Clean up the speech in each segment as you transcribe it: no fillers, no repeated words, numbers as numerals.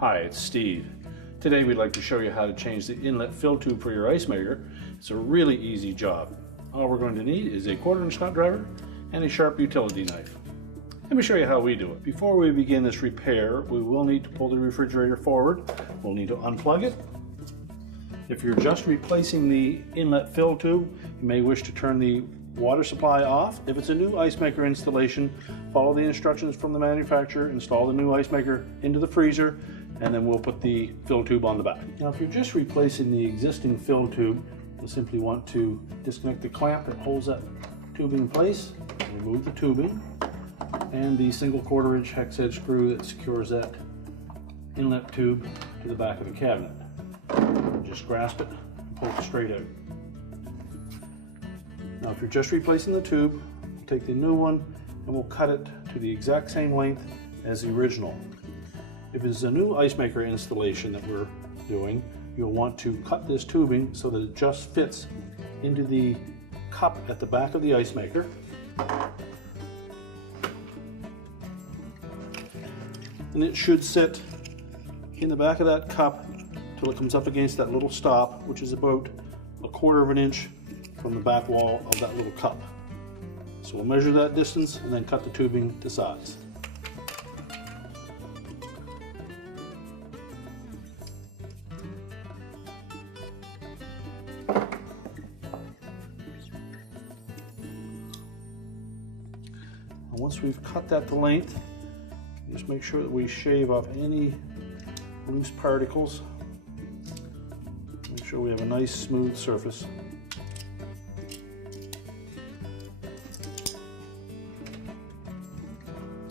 Hi, it's Steve. Today we'd like to show you how to change the inlet fill tube for your ice maker. It's a really easy job. All we're going to need is a 1/4" screwdriver and a sharp utility knife. Let me show you how we do it. Before we begin this repair, we will need to pull the refrigerator forward. We'll need to unplug it. If you're just replacing the inlet fill tube, you may wish to turn the water supply off. If it's a new ice maker installation, follow the instructions from the manufacturer, install the new ice maker into the freezer, and then we'll put the fill tube on the back. Now, if you're just replacing the existing fill tube, you'll simply want to disconnect the clamp that holds that tubing in place, remove the tubing, and the single 1/4" hex head screw that secures that inlet tube to the back of the cabinet. Just grasp it and pull it straight out. Now, if you're just replacing the tube, we'll take the new one and we'll cut it to the exact same length as the original. If it's a new ice maker installation that we're doing, you'll want to cut this tubing so that it just fits into the cup at the back of the ice maker. And it should sit in the back of that cup till it comes up against that little stop, which is about a 1/4 inch from the back wall of that little cup. So we'll measure that distance and then cut the tubing to size. And once we've cut that to length, just make sure that we shave off any loose particles. Make sure we have a nice smooth surface.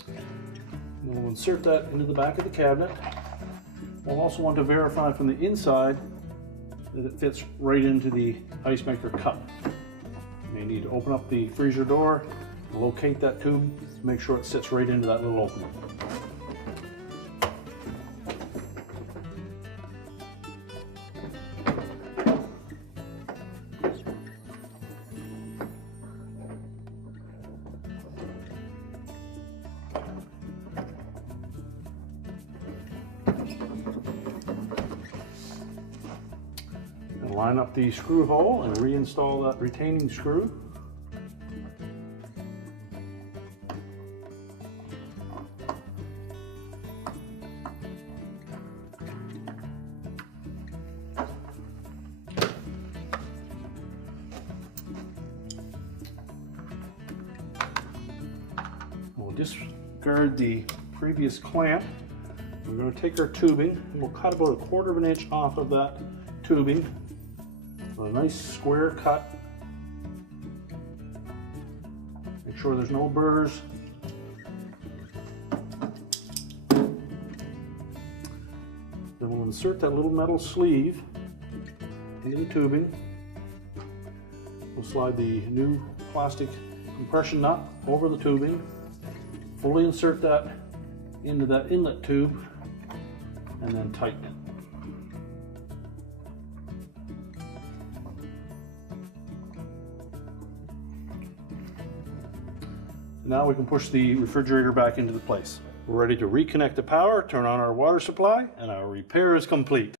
And we'll insert that into the back of the cabinet. We'll also want to verify from the inside that it fits right into the ice maker cup. You may need to open up the freezer door, locate that tube, make sure it sits right into that little opening. Line up the screw hole and reinstall that retaining screw. We'll discard the previous clamp. We're going to take our tubing and we'll cut about a 1/4 inch off of that tubing. A nice square cut. Make sure there's no burrs. Then we'll insert that little metal sleeve into the tubing. We'll slide the new plastic compression nut over the tubing. Fully insert that into that inlet tube and then tighten it. Now we can push the refrigerator back into the place. We're ready to reconnect the power, turn on our water supply, and our repair is complete.